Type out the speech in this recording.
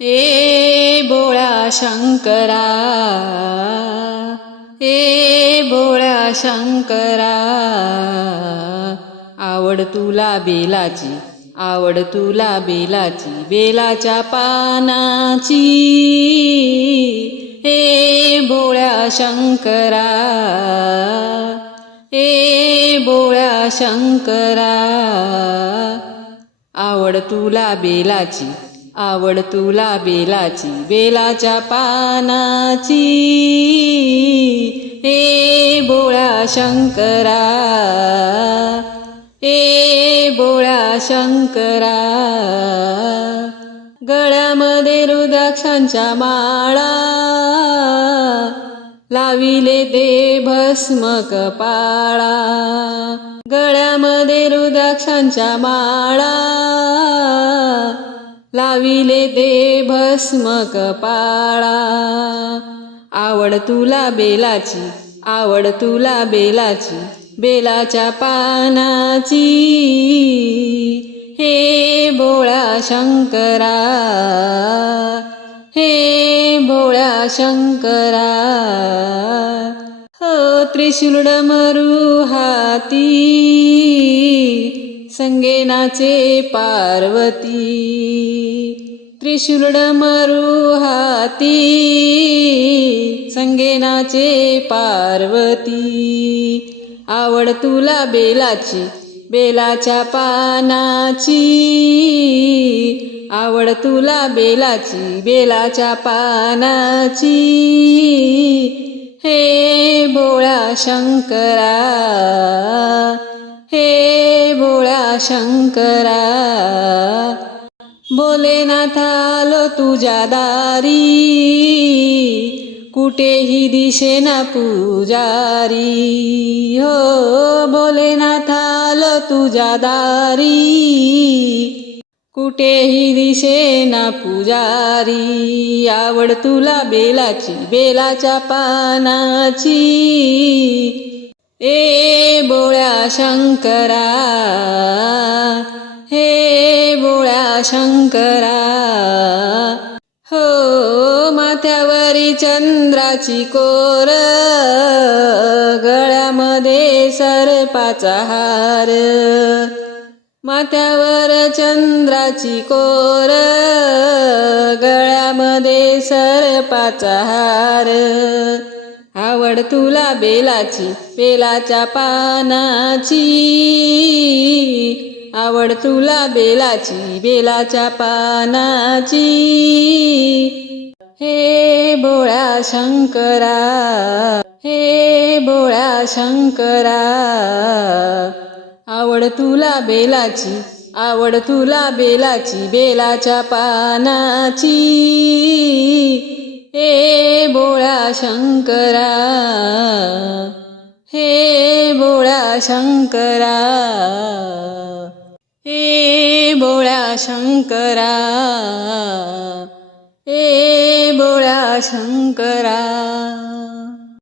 ए बोळा शंकरा ए बोळा शंकरा आवड तुला बेलाची आवड तुला बेलाची बेलाच्या पानाची. ए बोळ्या शंकरा ए बोळ्या शंकरा आवड तुला बेलाची आवड तुला बेलाची बेलाच्या पानाची. ए बोळ्या शंकरा ए बोळ्या शंकरा. गळ्यामध्ये रुद्राक्षांच्या माळा लाविले ते भस्म कपाळा. गळ्यामध्ये रुद्राक्षांच्या माळा लाविले ते भस्म कपाळा आवड तुला बेलाची आवड तुला बेलाची बेलाच्या पानाची. हे बोळा शंकरा हे बोळा शंकरा. हो त्रिशूल मरू हाती संगेनाचे पार्वती. त्रिशूल मरुहाती. हाती संगेनाचे पार्वती. आवड तुला बेलाची बेलाच्या पानाची. आवड तुला बेलाची बेलाच्या पानाची. हे बोळा शंकरा. हे शंकरा. भोलेनाथ आलो तुझ्या दारी. कुठेही दिशेना पुजारी. हो भोलेनाथ आलो तुझ्या दारी. कुठेही दिशेना पुजारी. आवड तुला बेलाची बेलाच्या पानाची. ए बोळ्या शंकरा हे बोळ्या शंकरा हो माथ्यावरी चंद्राची कोर गळ्यामध्ये सरपाचा हार. माथ्यावर चंद्राची कोर गळ्यामध्ये सरपाचा हार. आवड तुला बेलाची बेलाच्या पानाची. आवड तुला बेलाची बेलाच्या पानाची. हे बोळ्या शंकरा हे बोळ्या शंकरा. आवड तुला बेलाची आवड तुला बेलाची बेलाच्या पानाची. हे बोळा शंकरा हे बोळा शंकरा हे बोळा शंकरा हे बोळा शंकरा.